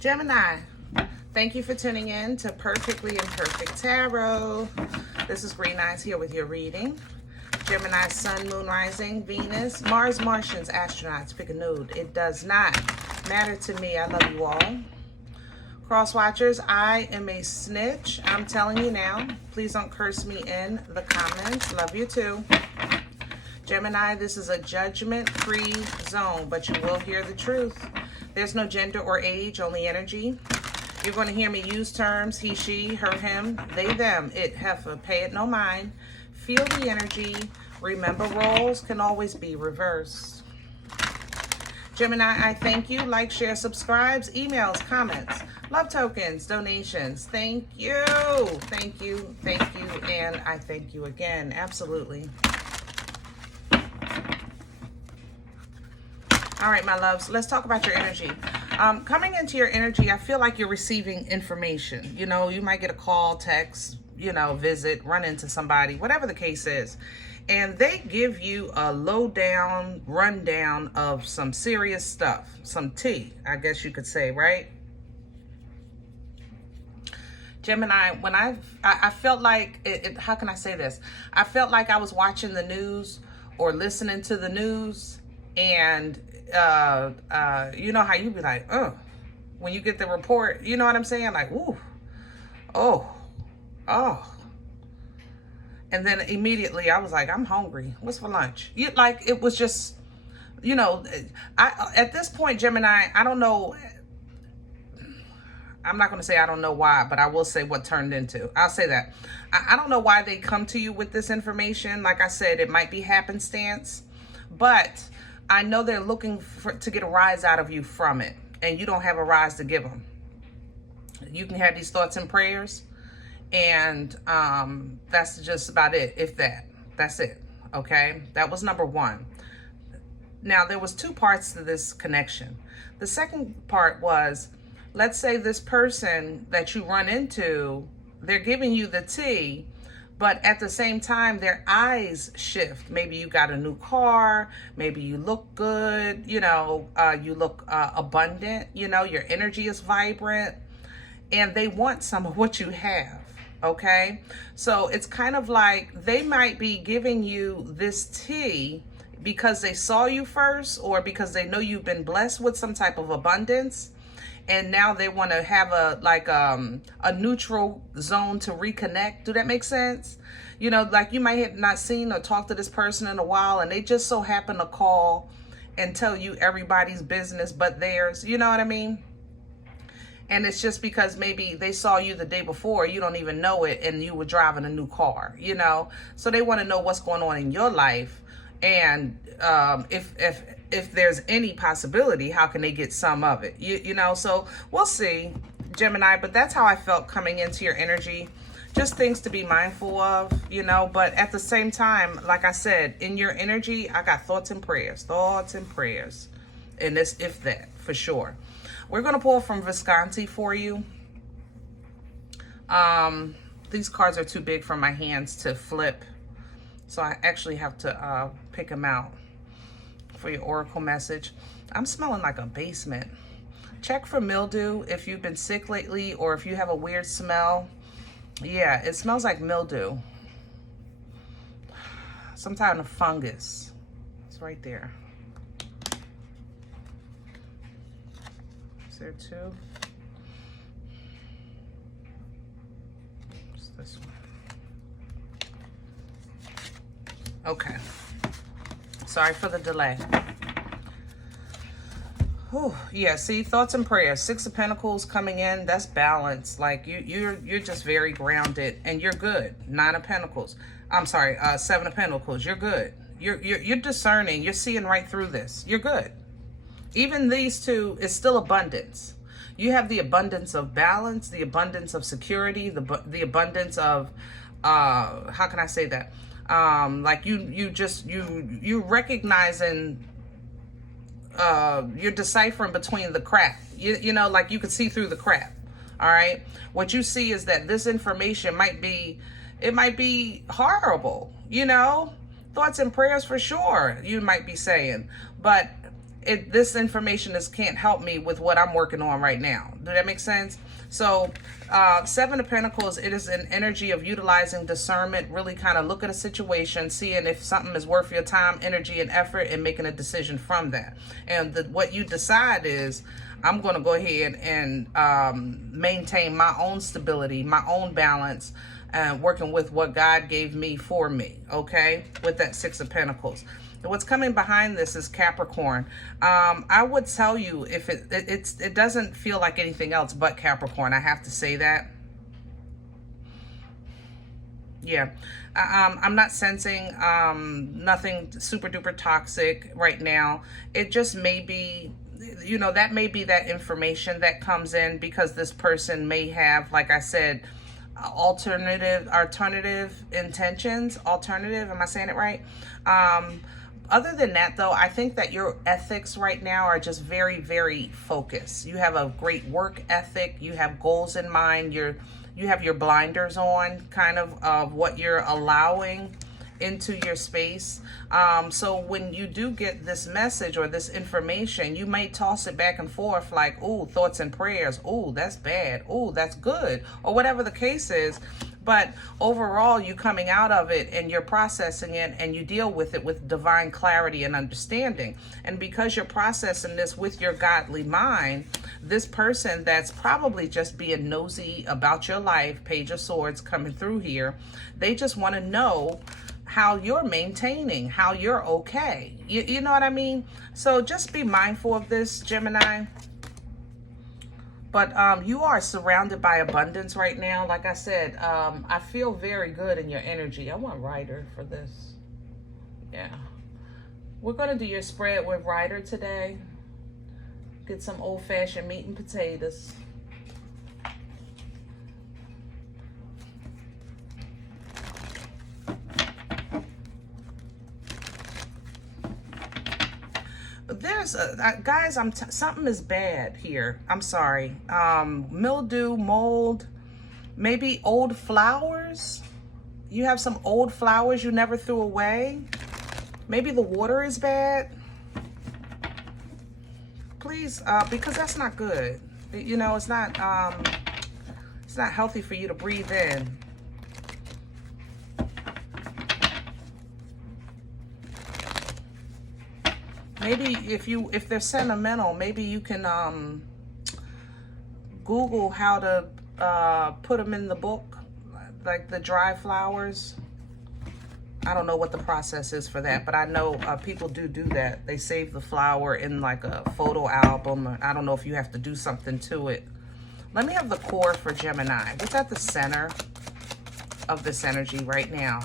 Gemini, thank you for tuning in to Perfectly Imperfect Tarot. This is Green Eyes here with your reading. Gemini, Sun, Moon, Rising, Venus, Mars, Martians, astronauts, pick a nude. It does not matter to me. I love you all. Cross watchers, I am a snitch. I'm telling you now. Please don't curse me in the comments. Love you too. Gemini, this is a judgment-free zone, but you will hear the truth. There's no gender or age, only energy. You're going to hear me use terms, he, she, her, him, they, them, it, heifer, pay it no mind. Feel the energy. Remember, roles can always be reversed. Gemini, I thank you. Like, share, subscribes, emails, comments, love tokens, donations. Thank you. Thank you. Thank you. And I thank you again. Absolutely. All right, my loves, let's talk about your energy. Coming into your energy, I feel like you're receiving information. You know, you might get a call, text, you know, visit, run into somebody, whatever the case is. And they give you a lowdown, rundown of some serious stuff, some tea, I guess you could say, right? Gemini, when I felt like, how can I say this? I felt like I was watching the news or listening to the news, and you know how you be like, when you get the report, you know what I'm saying? Like, ooh, oh. And then immediately I was like, I'm hungry. What's for lunch? Like, it was just, you know, at this point, Gemini, I don't know. I'm not going to say I don't know why, but I will say what turned into. I'll say that. I don't know why they come to you with this information. Like I said, it might be happenstance, but I know they're looking to get a rise out of you from it, and you don't have a rise to give them. You can have these thoughts and prayers, and that's just about it, if that. That's it, okay? That was number one. Now, there was two parts to this connection. The second part was, let's say this person that you run into, they're giving you the tea, but at the same time, their eyes shift. Maybe you got a new car. Maybe you look good. You know, you look abundant. You know, your energy is vibrant. And they want some of what you have, okay? So it's kind of like they might be giving you this tea because they saw you first, or because they know you've been blessed with some type of abundance. And now they want to have a neutral zone to reconnect. Do that make sense? You know, like you might have not seen or talked to this person in a while, and they just so happen to call and tell you everybody's business but theirs. You know what I mean? And it's just because maybe they saw you the day before, you don't even know it, and you were driving a new car, you know? So they want to know what's going on in your life. And if there's any possibility, how can they get some of it? You know, so we'll see, Gemini, but that's how I felt coming into your energy. Just things to be mindful of, you know, but at the same time, like I said, in your energy, I got thoughts and prayers, and this, if that, for sure. We're going to pull from Visconti for you. These cards are too big for my hands to flip, so I actually have to pick them out for your oracle message. I'm smelling like a basement. Check for mildew if you've been sick lately, or if you have a weird smell. Yeah, it smells like mildew. Some kind of fungus. It's right there. Is there two? It's this one. Okay. Sorry for the delay. Whew. Yeah, see, thoughts and prayers. Six of Pentacles coming in. That's balance. Like you're just very grounded, and you're good. Nine of Pentacles. I'm sorry. Seven of Pentacles. You're good. You're discerning. You're seeing right through this. You're good. Even these two is still abundance. You have the abundance of balance, the abundance of security, the abundance of how can I say that? Like you recognizing, you're deciphering between the crap. You know, like you can see through the crap. All right. What you see is that this information might be horrible, you know, thoughts and prayers for sure, you might be saying, but this information can't help me with what I'm working on right now. Does that make sense? So Seven of Pentacles, it is an energy of utilizing discernment, really kind of look at a situation, seeing if something is worth your time, energy, and effort, and making a decision from that. And what you decide is, I'm going to go ahead and maintain my own stability, my own balance, and working with what God gave me for me, okay, with that Six of Pentacles. What's coming behind this is Capricorn. I would tell you, if it doesn't feel like anything else but Capricorn. I have to say that. Yeah, I'm not sensing nothing super duper toxic right now. It just may be, you know, that may be that information that comes in because this person may have, like I said, alternative intentions. Alternative, am I saying it right? Other than that, though, I think that your ethics right now are just very, very focused. You have a great work ethic. You have goals in mind. You have your blinders on, kind of what you're allowing into your space. So when you do get this message or this information, you may toss it back and forth like, ooh, thoughts and prayers. Ooh, that's bad. Ooh, that's good. Or whatever the case is. But overall, you coming out of it and you're processing it and you deal with it with divine clarity and understanding. And because you're processing this with your godly mind, this person that's probably just being nosy about your life, Page of Swords coming through here, they just want to know how you're maintaining, how you're okay. You know what I mean? So just be mindful of this, Gemini. But you are surrounded by abundance right now. Like I said, I feel very good in your energy. I want Rider for this. Yeah. We're going to do your spread with Rider today. Get some old-fashioned meat and potatoes. There's guys, something is bad here. I'm sorry. Mildew, mold, maybe old flowers. You have some old flowers you never threw away. Maybe the water is bad. Please, because that's not good. You know, it's not healthy for you to breathe in. Maybe if they're sentimental, maybe you can Google how to put them in the book, like the dry flowers. I don't know what the process is for that, but I know people do that. They save the flower in like a photo album. I don't know if you have to do something to it. Let me have the core for Gemini. What's at the center of this energy right now?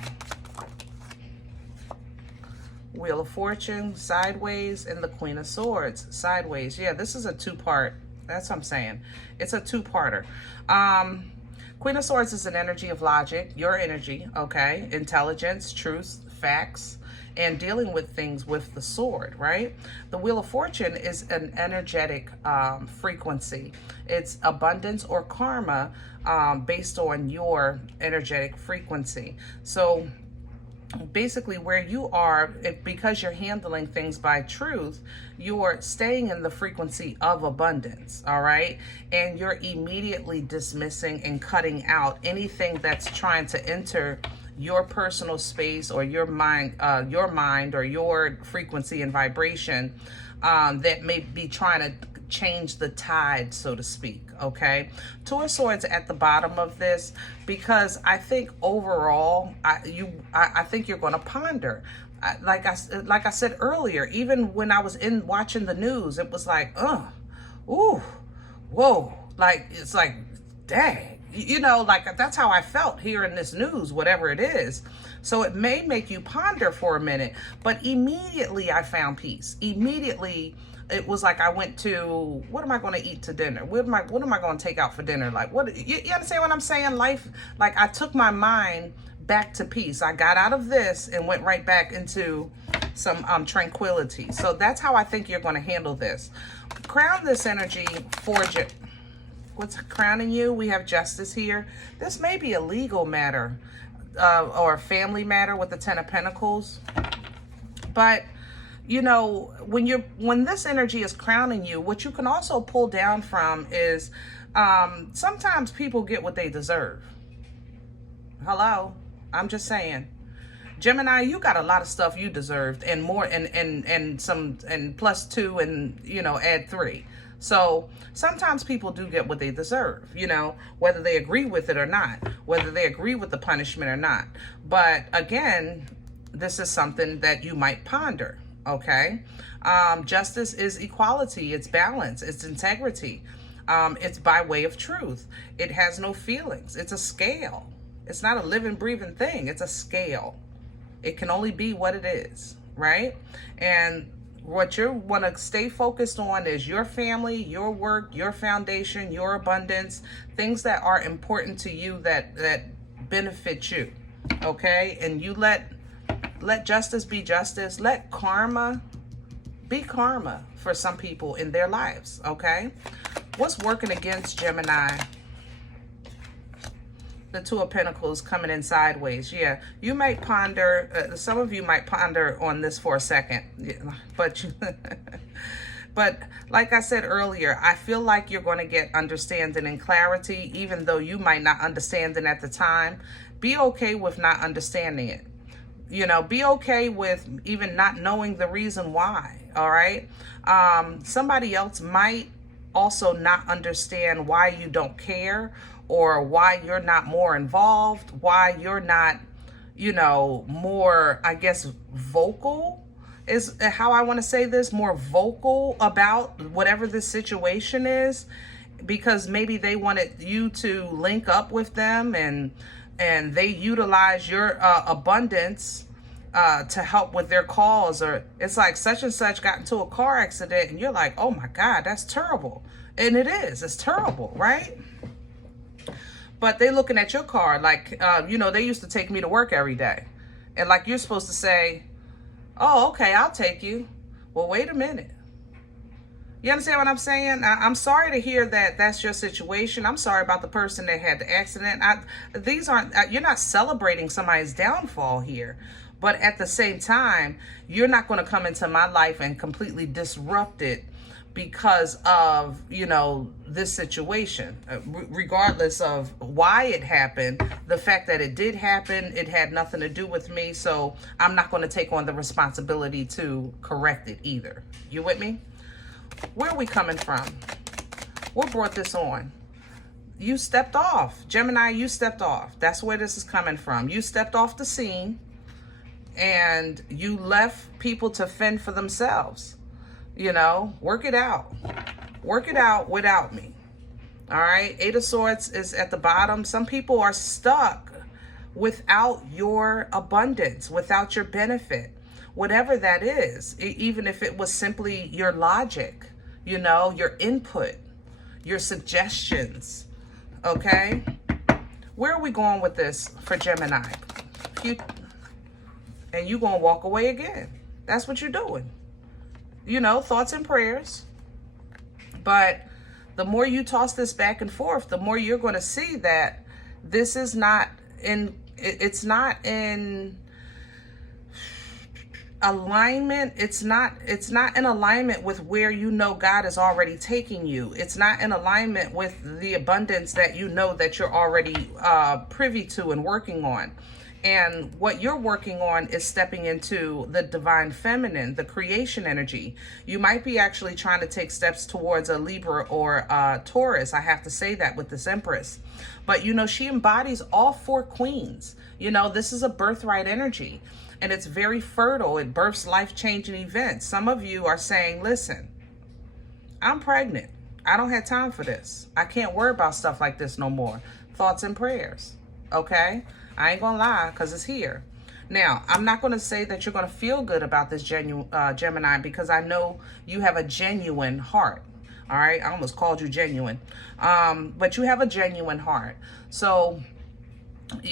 Wheel of Fortune, sideways, and the Queen of Swords, sideways. Yeah, this is a two-part. That's what I'm saying. It's a two-parter. Queen of Swords is an energy of logic, your energy, okay? Intelligence, truth, facts, and dealing with things with the sword, right? The Wheel of Fortune is an energetic frequency. It's abundance or karma based on your energetic frequency. So basically where you are, because you're handling things by truth, you're staying in the frequency of abundance, all right? And you're immediately dismissing and cutting out anything that's trying to enter your personal space or your mind or your frequency and vibration that may be trying to change the tide, so to speak, okay? Two of Swords at the bottom of this, because I think overall, I think you're going to ponder. Like I said earlier, even when I was watching the news, it was like, ooh, whoa, like, it's like, dang, you know, like that's how I felt hearing this news, whatever it is. So it may make you ponder for a minute, but immediately I found peace. Immediately, it was like I went to, what am I going to eat to dinner? What am I going to take out for dinner? Like, what, you understand what I'm saying? Life, like I took my mind back to peace. I got out of this and went right back into some tranquility. So that's how I think you're going to handle this. Crown this energy for you. What's crowning you? We have Justice here. This may be a legal matter or a family matter with the Ten of Pentacles. But you know, when this energy is crowning you, what you can also pull down from is sometimes people get what they deserve. Hello, I'm just saying. Gemini, you got a lot of stuff you deserved, and more, and some, and plus 2, and, you know, add 3. So sometimes people do get what they deserve, you know, whether they agree with it or not, whether they agree with the punishment or not. But again, this is something that you might ponder, okay? Justice is equality, it's balance, it's integrity. It's by way of truth. It has no feelings. It's a scale. It's not a living, breathing thing. It's a scale. It can only be what it is, right? And what you want to stay focused on is your family, your work, your foundation, your abundance, things that are important to you, that benefit you, okay? And you let justice be justice. Let karma be karma for some people in their lives, okay? What's working against Gemini? The 2 of Pentacles coming in sideways. Yeah, you might ponder, some of you might ponder on this for a second, but but like I said earlier, I feel like you're going to get understanding and clarity, even though you might not understand it at the time. Be okay with not understanding it. You know, be okay with even not knowing the reason why, all right? Somebody else might also not understand why you don't care, or why you're not more involved, why you're not, you know, more, I guess, vocal is how I want to say this, more vocal about whatever the situation is, because maybe they wanted you to link up with them, and they utilize your abundance to help with their cause. Or it's like such and such got into a car accident, and you're like, oh my God, that's terrible. And it is, it's terrible, right? But they looking at your car like, you know, they used to take me to work every day. And like, you're supposed to say, oh, okay, I'll take you. Well, wait a minute. You understand what I'm saying? I'm sorry to hear that that's your situation. I'm sorry about the person that had the accident. These aren't, you're not celebrating somebody's downfall here. But at the same time, you're not going to come into my life and completely disrupt it because of, you know, this situation. Regardless of why it happened, the fact that it did happen, it had nothing to do with me. So I'm not going to take on the responsibility to correct it either. You with me? Where are we coming from? What brought this on? You stepped off. Gemini, you stepped off. That's where this is coming from. You stepped off the scene and you left people to fend for themselves. You know, work it out. Work it out without me. All right. 8 of Swords is at the bottom. Some people are stuck without your abundance, without your benefit, whatever that is. Even if it was simply your logic, you know, your input, your suggestions. Okay. Where are we going with this for Gemini? And you're going to walk away again. That's what you're doing. You know, thoughts and prayers. But the more you toss this back and forth, the more you're going to see that this is not in, it's not in alignment. It's not in alignment with where you know God is already taking you. It's not in alignment with the abundance that you know that you're already privy to and working on. And what you're working on is stepping into the divine feminine, the creation energy. You might be actually trying to take steps towards a Libra or a Taurus. I have to say that with this Empress. But, you know, she embodies all 4 queens. You know, this is a birthright energy. And it's very fertile. It births life-changing events. Some of you are saying, listen, I'm pregnant. I don't have time for this. I can't worry about stuff like this no more. Thoughts and prayers. Okay? I ain't gonna lie, because it's here. Now, I'm not going to say that you're going to feel good about this Gemini, because I know you have a genuine heart. All right? I almost called you genuine. But you have a genuine heart. So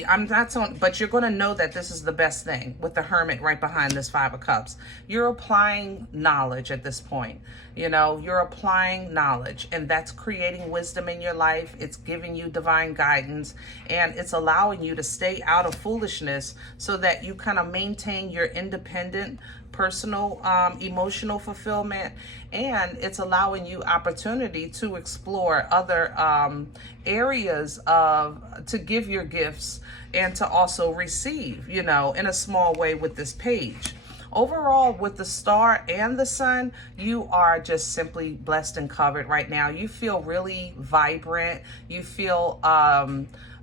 I'm not so, but you're going to know that this is the best thing with the Hermit right behind this 5 of Cups. You're applying knowledge at this point. You know, you're applying knowledge, and that's creating wisdom in your life. It's giving you divine guidance, and it's allowing you to stay out of foolishness so that you kind of maintain your independent personal emotional fulfillment, and it's allowing you opportunity to explore other areas to give your gifts and to also receive, you know, in a small way with this page. Overall, with the star and the sun, you are just simply blessed and covered right now. You feel really vibrant. You feel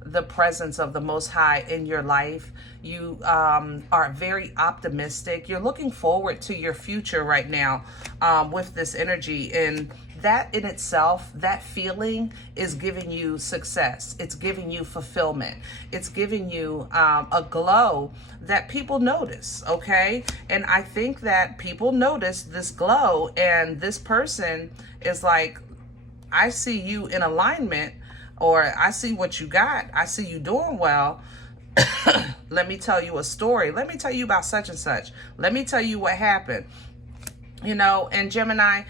the presence of the Most High in your life. You are very optimistic. You're looking forward to your future right now with this energy. And that in itself, that feeling is giving you success. It's giving you fulfillment. It's giving you a glow that people notice, okay? And I think that people notice this glow, and this person is like, I see you in alignment, or I see what you got. I see you doing well. Let me tell you a story. Let me tell you about such and such. Let me tell you what happened. You know, and Gemini,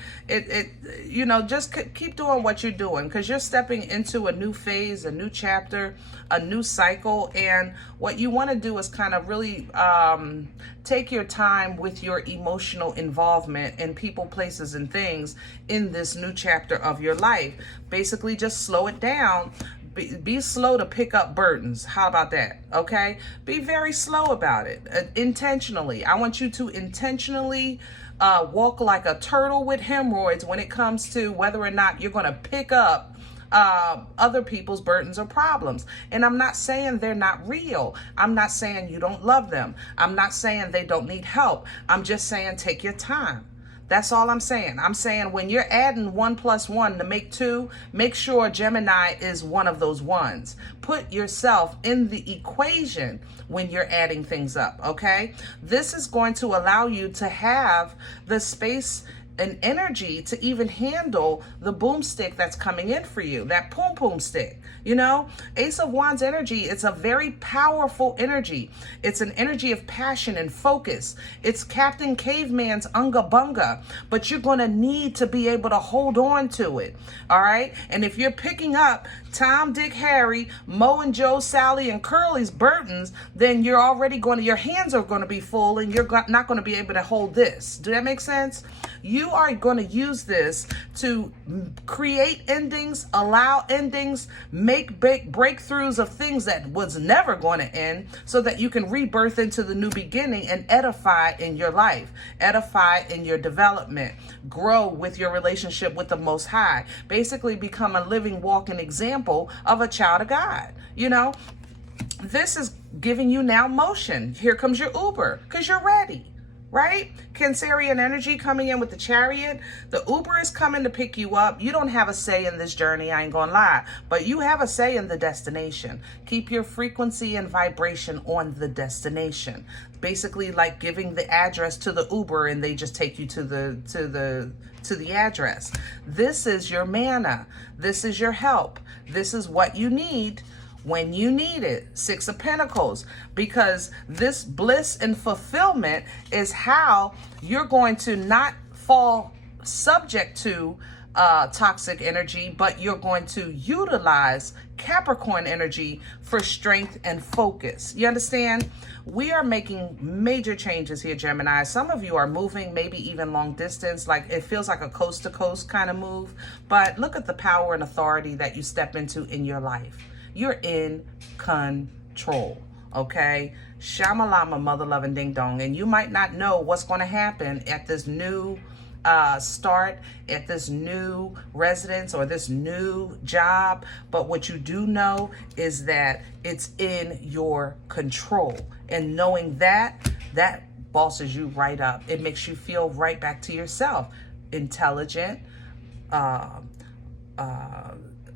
you know, just keep doing what you're doing, because you're stepping into a new phase, a new chapter, a new cycle. And what you want to do is kind of really take your time with your emotional involvement in people, places, and things in this new chapter of your life. Basically, just slow it down. Be slow to pick up burdens. How about that? Okay? Be very slow about it. Intentionally. I want you to intentionally walk like a turtle with hemorrhoids when it comes to whether or not you're going to pick up other people's burdens or problems. And I'm not saying they're not real. I'm not saying you don't love them. I'm not saying they don't need help. I'm just saying take your time. That's all I'm saying. I'm saying when you're adding 1 + 1 to make 2, make sure Gemini is one of those ones. Put yourself in the equation when you're adding things up, okay? This is going to allow you to have the space and energy to even handle the boomstick that's coming in for you, that poom stick. You know, Ace of Wands energy, it's a very powerful energy. It's an energy of passion and focus. It's Captain Caveman's unga bunga, but you're going to need to be able to hold on to it. All right. And if you're picking up Tom, Dick, Harry, Mo and Joe, Sally and Curly's burdens, then you're already your hands are going to be full, and you're not going to be able to hold this. Do that make sense? You are going to use this to create endings, allow endings, make big breakthroughs of things that was never going to end, so that you can rebirth into the new beginning and edify in your life, edify in your development, grow with your relationship with the Most High, basically become a living, walking example of a child of God. You know, this is giving you now motion. Here comes your Uber, because you're ready. Right? Cancerian energy coming in with the Chariot. The Uber is coming to pick you up. You don't have a say in this journey, I ain't gonna lie, but you have a say in the destination. Keep your frequency and vibration on the destination. Basically like giving the address to the Uber and they just take you to the address. This is your manna. This is your help. This is what you need when you need it. 6 of Pentacles, because this bliss and fulfillment is how you're going to not fall subject to toxic energy, but you're going to utilize Capricorn energy for strength and focus. You understand? We are making major changes here, Gemini. Some of you are moving, maybe even long distance, like it feels like a coast to coast kind of move, but look at the power and authority that you step into in your life. You're in control, okay? Shamalama, mother loving ding dong. And you might not know what's going to happen at this new start, at this new residence or this new job. But what you do know is that it's in your control. And knowing that, that bosses you right up. It makes you feel right back to yourself. Intelligent,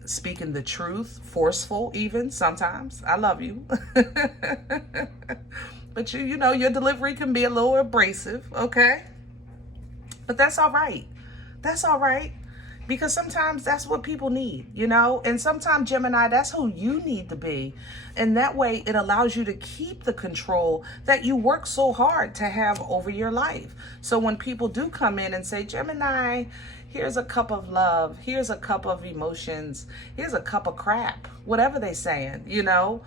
speaking the truth, forceful even sometimes. I love you. But you know, your delivery can be a little abrasive, okay? But that's all right. That's all right. Because sometimes that's what people need, you know? And sometimes, Gemini, that's who you need to be. And that way it allows you to keep the control that you work so hard to have over your life. So when people do come in and say, Gemini, here's a cup of love, here's a cup of emotions, here's a cup of crap, whatever they're saying, you know,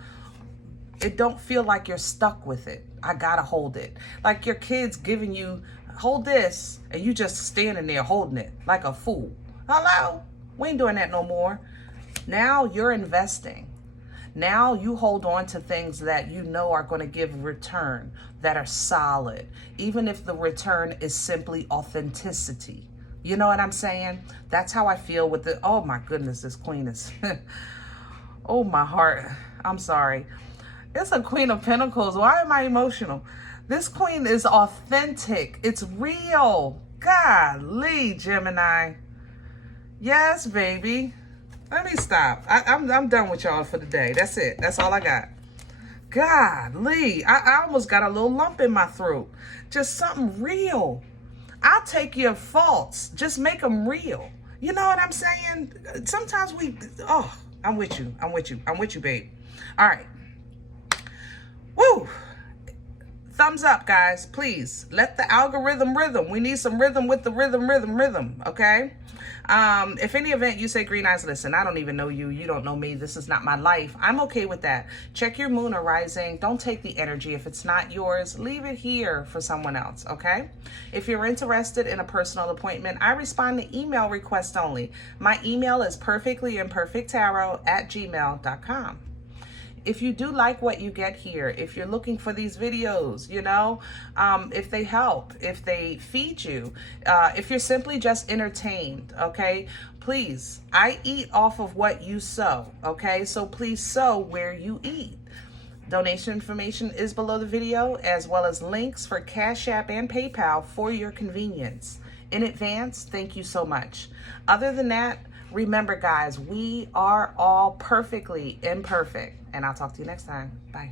It don't feel like you're stuck with it. I gotta hold it. Like your kids giving you, hold this, and you just standing there holding it like a fool. Hello? We ain't doing that no more. Now you're investing. Now you hold on to things that you know are going to give return, that are solid, even if the return is simply authenticity. You know what I'm saying? That's how I feel with the, oh my goodness, this queen is, oh my heart, I'm sorry. It's a Queen of Pentacles. Why am I emotional? This queen is authentic. It's real. Golly, Gemini. Yes, baby. Let me stop. I'm done with y'all for the day. That's it. That's all I got. Golly. I almost got a little lump in my throat. Just something real. I'll take your faults. Just make them real. You know what I'm saying? Sometimes I'm with you. I'm with you. I'm with you, babe. All right. Woo. Thumbs up, guys. Please let the algorithm rhythm. We need some rhythm with the rhythm. Okay. If any event you say, Green Eyes, listen, I don't even know you. You don't know me. This is not my life. I'm okay with that. Check your moon or rising. Don't take the energy. If it's not yours, leave it here for someone else. Okay. If you're interested in a personal appointment, I respond to email requests only. My email is perfectlyimperfecttarot@gmail.com. If you do like what you get here, if you're looking for these videos, you know, if they help, if they feed you, if you're simply just entertained, okay, please, I eat off of what you sow, okay? So please sow where you eat. Donation information is below the video, as well as links for Cash App and PayPal for your convenience. In advance, thank you so much. Other than that, remember, guys, we are all perfectly imperfect. And I'll talk to you next time. Bye.